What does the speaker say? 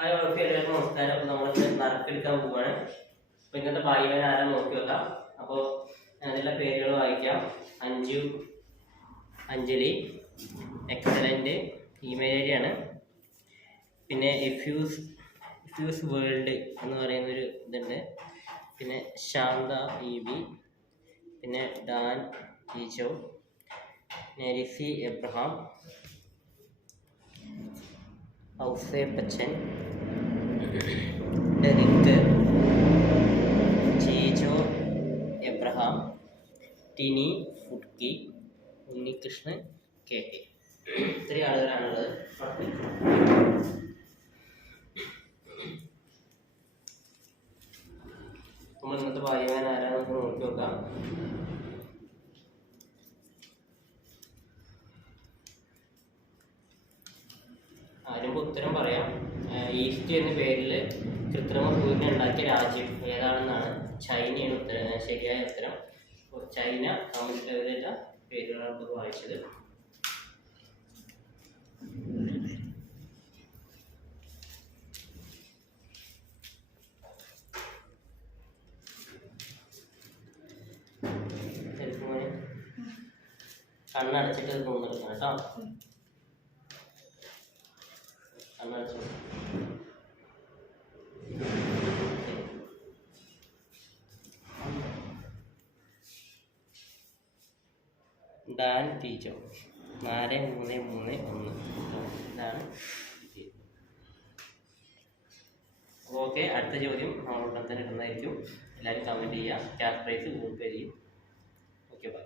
Hi എല്ലാവർക്കും നമസ്കാരം. അപ്പോൾ നമ്മളിന്ന് നറുക്കെടുക്കാൻ പോവുകയാണ്. അപ്പോൾ ഇന്നത്തെ ഭാഗ്യവാൻ ആരാ നോക്കി വെക്കാം. അപ്പോൾ അതിലുള്ള പേരുകൾ വായിക്കാം. Anju, Anjali, excellent, email I D ആണ്. പിന്നെ എഫ്യൂസ് വേൾഡ് എന്ന് പറയുന്നൊരു ഇതുണ്ട്. പിന്നെ ശാന്ത ഇ ബി, പിന്നെ ഡാൻ ടീച്ചോ, നെരിസി എബ്രഹാം, ഔസേ ബച്ചൻ, ഡെറിക്ക്, ജീജോ എബ്രഹാം, ടിനി ഫുഡ്കി, ഉണ്ണികൃഷ്ണൻ കെ ടി. ഇത്രയും ആളുകളാണുള്ളത്. നമ്മൾ ഇന്നത്തെ ഭാഗ്യവാൻ ആരാണെന്ന് നോക്കി നോക്കാം. ആരും ഉത്തരം പറയാം. ഈസ്റ്റ് എന്ന പേരിൽ കൃത്രിമ സൂര്യനെ ഉണ്ടാക്കിയ രാജ്യം ഏതാണെന്നാണ്. ചൈനയാണ് ശരിയായ ഉത്തരം. ചൈന കമന്റ് ലെവലിലുള്ള പേരുകളാണ് വായിച്ചത്. കണ്ണടച്ചിട്ട് തോന്നെടുക്കണം കേട്ടോ. കണ്ണടച്ചു. ഡാൻ ടീച്ചോ 4331. ഇതാണ്. ഓക്കെ, അടുത്ത ചോദ്യം നമ്മളുടെ തന്നെ ഇടുന്നതായിരിക്കും. എല്ലാവരും കമൻറ്റ് ചെയ്യുക. ക്യാഷ് പ്രൈസ് ഗൂഗിൾ പേ ചെയ്യും. Okay, by.